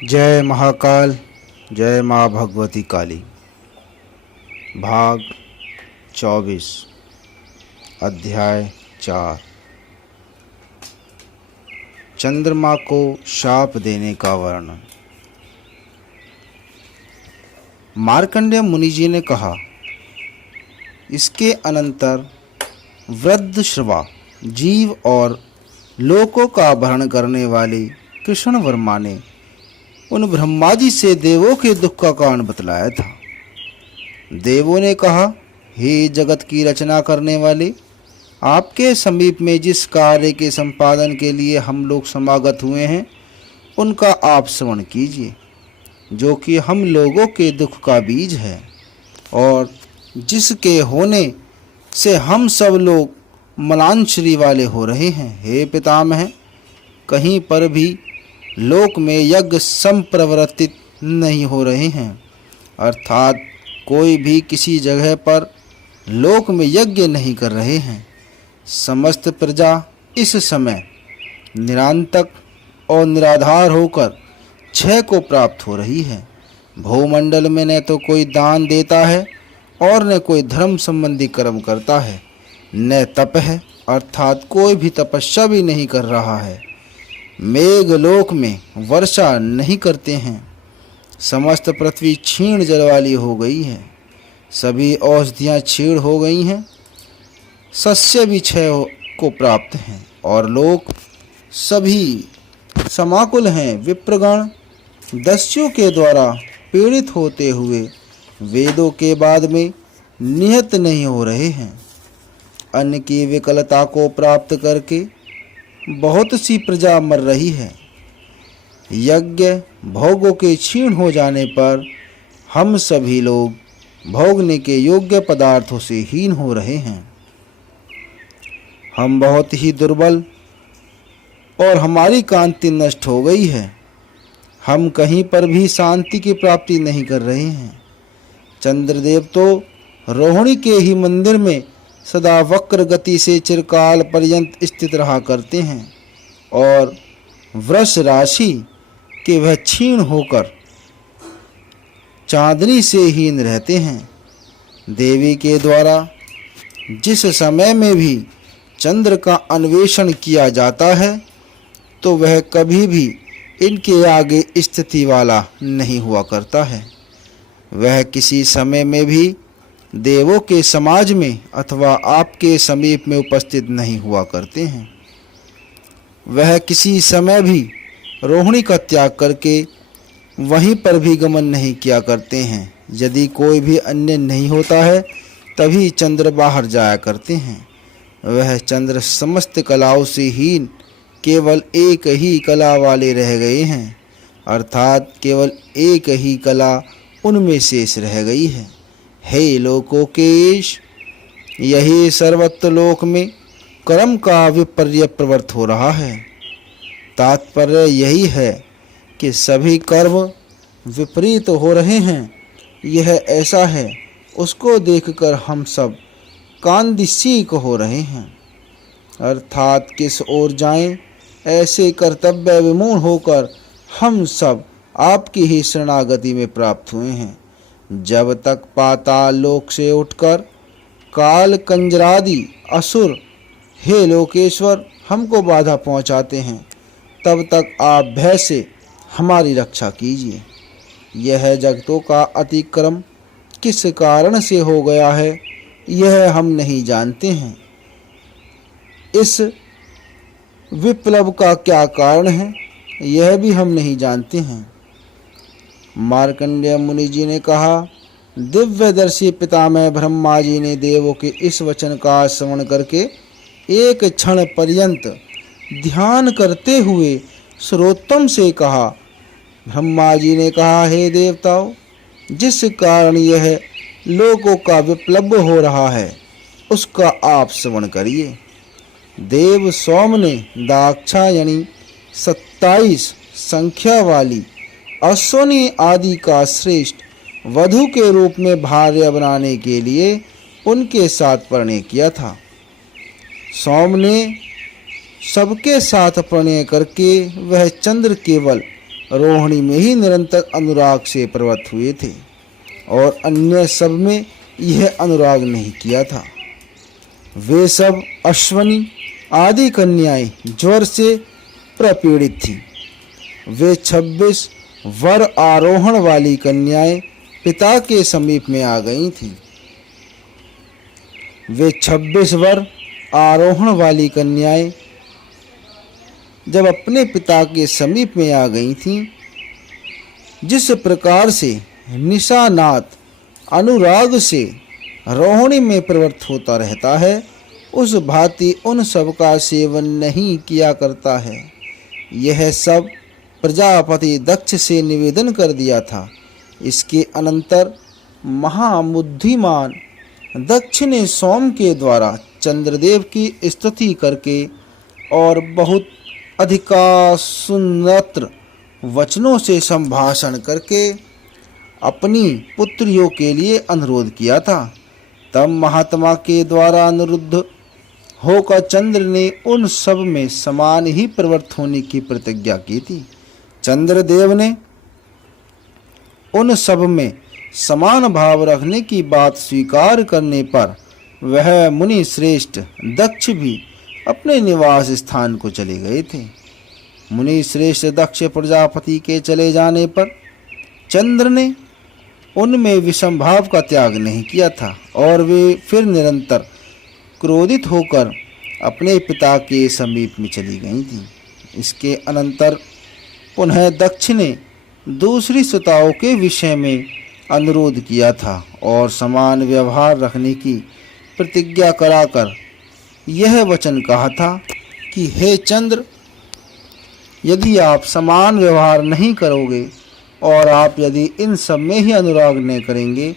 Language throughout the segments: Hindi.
जय महाकाल, जय माँ भगवती काली। भाग 24, अध्याय 4। चंद्रमा को शाप देने का वर्णन। मार्कंडेय मुनि जी ने कहा, इसके अनंतर वृद्धश्रवा जीव और लोकों का भरण करने वाले कृष्ण वर्मा ने उन ब्रह्मा जी से देवों के दुख का कारण बतलाया था। देवों ने कहा, हे जगत की रचना करने वाले, आपके समीप में जिस कार्य के संपादन के लिए हम लोग समागत हुए हैं उनका आप श्रवण कीजिए, जो कि हम लोगों के दुख का बीज है और जिसके होने से हम सब लोग मलांश्री वाले हो रहे हैं। हे पितामह, कहीं पर भी लोक में यज्ञ संप्रवर्तित नहीं हो रहे हैं, अर्थात कोई भी किसी जगह पर लोक में यज्ञ नहीं कर रहे हैं। समस्त प्रजा इस समय निरांतक और निराधार होकर क्षय को प्राप्त हो रही है। भूमंडल में न तो कोई दान देता है और न कोई धर्म संबंधी कर्म करता है, न तप है, अर्थात कोई भी तपस्या भी नहीं कर रहा है। मेघलोक में वर्षा नहीं करते हैं। समस्त पृथ्वी क्षीण जल वाली हो गई है। सभी औषधियाँ क्षीण हो गई हैं। सस्य भी क्षय को प्राप्त हैं और लोग सभी समाकुल हैं। विप्रगण दस्युओं के द्वारा पीड़ित होते हुए वेदों के बाद में निहत नहीं हो रहे हैं। अन्न की विकलता को प्राप्त करके बहुत सी प्रजा मर रही है। यज्ञ भोगों के क्षीण हो जाने पर हम सभी लोग भोगने के योग्य पदार्थों से हीन हो रहे हैं। हम बहुत ही दुर्बल और हमारी कांति नष्ट हो गई है। हम कहीं पर भी शांति की प्राप्ति नहीं कर रहे हैं। चंद्रदेव तो रोहिणी के ही मंदिर में सदा वक्र गति से चिरकाल पर्यंत स्थित रहा करते हैं और वृष राशि के वह क्षीण होकर चांदनी से हीन रहते हैं। देवी के द्वारा जिस समय में भी चंद्र का अन्वेषण किया जाता है तो वह कभी भी इनके आगे स्थिति वाला नहीं हुआ करता है। वह किसी समय में भी देवों के समाज में अथवा आपके समीप में उपस्थित नहीं हुआ करते हैं। वह किसी समय भी रोहिणी का त्याग करके वहीं पर भी गमन नहीं किया करते हैं। यदि कोई भी अन्य नहीं होता है तभी चंद्र बाहर जाया करते हैं। वह चंद्र समस्त कलाओं से हीन केवल एक ही कला वाले रह गए हैं, अर्थात केवल एक ही कला उनमें शेष रह गई है। हे लोकोकेश, यही सर्वत्र लोक में कर्म का विपर्य प्रवृत्त हो रहा है। तात्पर्य यही है कि सभी कर्म विपरीत हो रहे हैं। यह ऐसा है, उसको देखकर हम सब कांदिसीक हो रहे हैं, अर्थात किस ओर जाएं, ऐसे कर्तव्य विमूढ़ होकर हम सब आपकी ही शरणागति में प्राप्त हुए हैं। जब तक पाताल लोक से उठकर काल कंजरादि असुर हे लोकेश्वर हमको बाधा पहुंचाते हैं, तब तक आप भय से हमारी रक्षा कीजिए। यह जगतों का अतिक्रम किस कारण से हो गया है यह हम नहीं जानते हैं। इस विप्लव का क्या कारण है यह भी हम नहीं जानते हैं। मार्कंडेय मुनि जी ने कहा, दिव्यदर्शी पितामह ब्रह्मा जी ने देवों के इस वचन का श्रवण करके एक क्षण पर्यंत ध्यान करते हुए सर्वोत्तम से कहा। ब्रह्मा जी ने कहा, हे देवताओं, जिस कारण यह लोकों का विप्लव हो रहा है उसका आप श्रवण करिए। देव सोम ने दाक्षायणी 27 संख्या वाली अश्वनी आदि का श्रेष्ठ वधु के रूप में भार्य बनाने के लिए उनके साथ प्रणय किया था। सोम ने सबके साथ प्रणय करके वह चंद्र केवल रोहिणी में ही निरंतर अनुराग से प्रवृत्त हुए थे और अन्य सब में यह अनुराग नहीं किया था। वे सब अश्वनी आदि कन्याएं ज्वर से प्रपीड़ित थीं। वे 26 वर आरोहण वाली कन्याएं पिता के समीप में आ गई थीं। वे 26 वर आरोहण वाली कन्याएं जब अपने पिता के समीप में आ गई थीं, जिस प्रकार से निशानाथ अनुराग से रोहिणी में प्रवृत्त होता रहता है, उस भांति उन सब का सेवन नहीं किया करता है। यह सब प्रजापति दक्ष से निवेदन कर दिया था। इसके अनंतर महाबुद्धिमान दक्ष ने सोम के द्वारा चंद्रदेव की स्तुति करके और बहुत अधिकासुन्नत्र वचनों से संभाषण करके अपनी पुत्रियों के लिए अनुरोध किया था। तब महात्मा के द्वारा अनुरुद्ध होकर चंद्र ने उन सब में समान ही प्रवृत्त होने की प्रतिज्ञा की थी। चंद्रदेव ने उन सब में समान भाव रखने की बात स्वीकार करने पर वह मुनि श्रेष्ठ दक्ष भी अपने निवास स्थान को चले गए थे। मुनि श्रेष्ठ दक्ष प्रजापति के चले जाने पर चंद्र ने उनमें विषम भाव का त्याग नहीं किया था और वे फिर निरंतर क्रोधित होकर अपने पिता के समीप में चली गई थीं। इसके अनंतर पुनः दक्ष ने दूसरी सुताओं के विषय में अनुरोध किया था और समान व्यवहार रखने की प्रतिज्ञा कराकर यह वचन कहा था कि हे चंद्र, यदि आप समान व्यवहार नहीं करोगे और आप यदि इन सब में ही अनुराग नहीं करेंगे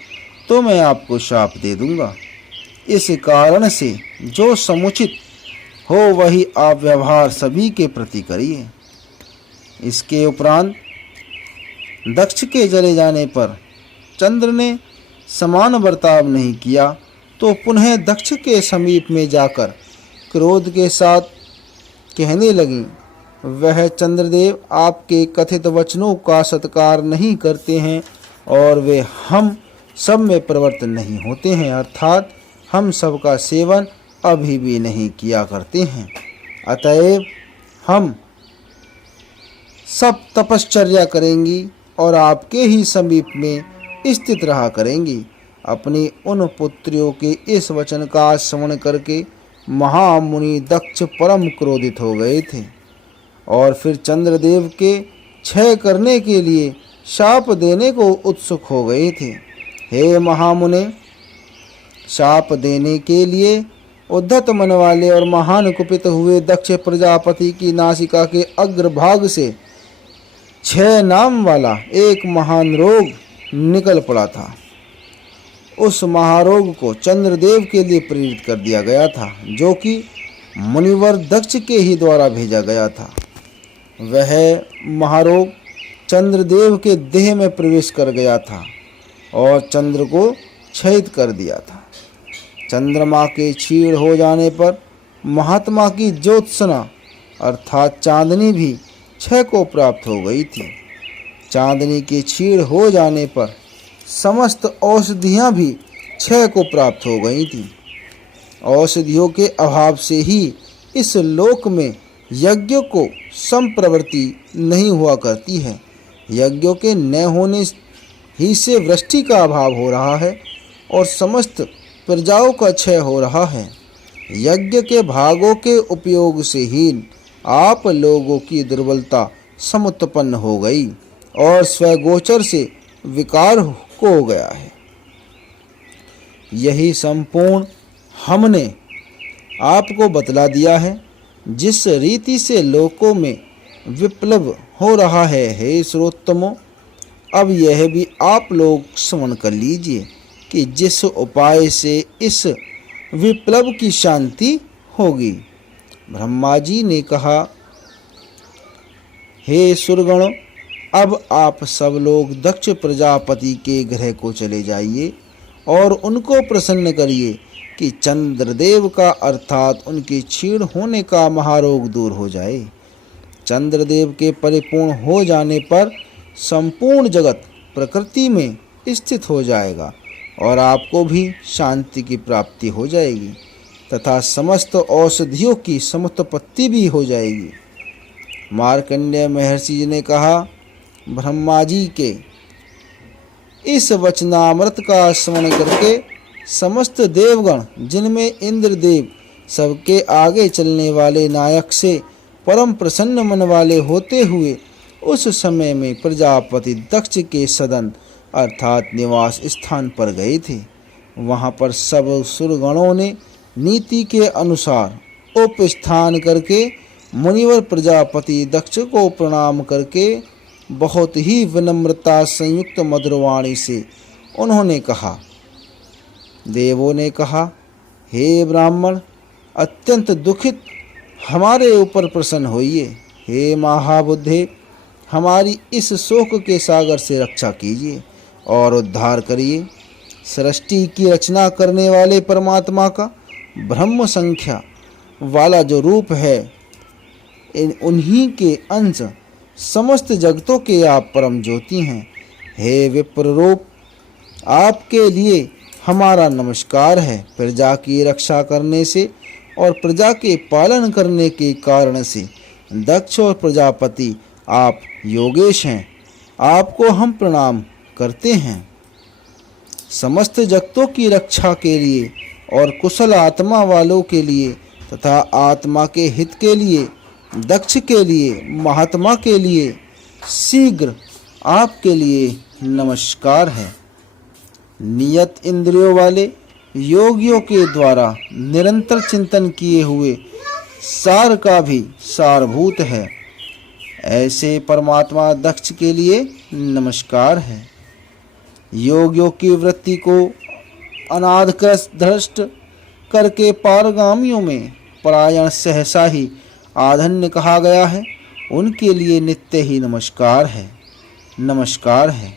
तो मैं आपको शाप दे दूंगा। इस कारण से जो समुचित हो वही आप व्यवहार सभी के प्रति करिए। इसके उपरांत दक्ष के चले जाने पर चंद्र ने समान बर्ताव नहीं किया तो पुनः दक्ष के समीप में जाकर क्रोध के साथ कहने लगी, वह चंद्रदेव आपके कथित वचनों का सत्कार नहीं करते हैं और वे हम सब में प्रवृत्त नहीं होते हैं, अर्थात हम सब का सेवन अभी भी नहीं किया करते हैं। अतएव हम सब तपश्चर्या करेंगी और आपके ही समीप में स्थित रहा करेंगी। अपनी उन पुत्रियों के इस वचन का श्रवण करके महामुनि दक्ष परम क्रोधित हो गए थे और फिर चंद्रदेव के क्षय करने के लिए शाप देने को उत्सुक हो गए थे। हे महामुने, शाप देने के लिए उद्धत मन वाले और महान कुपित हुए दक्ष प्रजापति की नासिका के अग्रभाग से 6 नाम वाला एक महान रोग निकल पड़ा था। उस महारोग को चंद्रदेव के लिए प्रेरित कर दिया गया था, जो कि मुनिवर दक्ष के ही द्वारा भेजा गया था। वह महारोग चंद्रदेव के देह में प्रवेश कर गया था और चंद्र को क्षयित कर दिया था। चंद्रमा के क्षीण हो जाने पर महात्मा की ज्योत्सना अर्थात चांदनी भी क्षय को प्राप्त हो गई थी। चांदनी के क्षीण हो जाने पर समस्त औषधियाँ भी क्षय को प्राप्त हो गई थीं। औषधियों के अभाव से ही इस लोक में यज्ञों को संप्रवृत्ति नहीं हुआ करती है। यज्ञों के न होने ही से वृष्टि का अभाव हो रहा है और समस्त प्रजाओं का क्षय हो रहा है। यज्ञ के भागों के उपयोग से ही आप लोगों की दुर्बलता समुत्पन्न हो गई और स्वगोचर से विकार को हो गया है। यही संपूर्ण हमने आपको बतला दिया है। जिस रीति से लोकों में विप्लव हो रहा है, हे श्रोतमो, अब यह भी आप लोग श्रवण कर लीजिए कि जिस उपाय से इस विप्लव की शांति होगी। ब्रह्मा जी ने कहा, हे सुरगणों, अब आप सब लोग दक्ष प्रजापति के गृह को चले जाइए और उनको प्रसन्न करिए कि चंद्रदेव का अर्थात उनके क्षीण होने का महारोग दूर हो जाए। चंद्रदेव के परिपूर्ण हो जाने पर संपूर्ण जगत प्रकृति में स्थित हो जाएगा और आपको भी शांति की प्राप्ति हो जाएगी तथा समस्त औषधियों की समुत्पत्ति भी हो जाएगी। मार्कंडेय महर्षि जी ने कहा, ब्रह्मा जी के इस वचनामृत का स्मरण करके समस्त देवगण, जिनमें इंद्रदेव सबके आगे चलने वाले नायक से परम प्रसन्न मन वाले होते हुए, उस समय में प्रजापति दक्ष के सदन अर्थात निवास स्थान पर गए थे। वहां पर सब सुरगणों ने नीति के अनुसार उपस्थान करके मुनिवर प्रजापति दक्ष को प्रणाम करके बहुत ही विनम्रता संयुक्त मधुरवाणी से उन्होंने कहा। देवों ने कहा, हे ब्राह्मण, अत्यंत दुखित हमारे ऊपर प्रसन्न होइए। हे महाबुद्धे, हमारी इस शोक के सागर से रक्षा कीजिए और उद्धार करिए। सृष्टि की रचना करने वाले परमात्मा का ब्रह्म संख्या वाला जो रूप है, उन्हीं के अंश समस्त जगतों के आप परम ज्योति हैं। हे विप्र रूप, आपके लिए हमारा नमस्कार है। प्रजा की रक्षा करने से और प्रजा के पालन करने के कारण से दक्ष और प्रजापति आप योगेश हैं। आपको हम प्रणाम करते हैं। समस्त जगतों की रक्षा के लिए और कुशल आत्मा वालों के लिए तथा आत्मा के हित के लिए, दक्ष के लिए, महात्मा के लिए शीघ्र आपके लिए नमस्कार है। नियत इंद्रियों वाले योगियों के द्वारा निरंतर चिंतन किए हुए सार का भी सारभूत है, ऐसे परमात्मा दक्ष के लिए नमस्कार है। योगियों की वृत्ति को अनादकृष्ट करके पारगामियों में परायण सहसा ही आधन्य कहा गया है, उनके लिए नित्य ही नमस्कार है।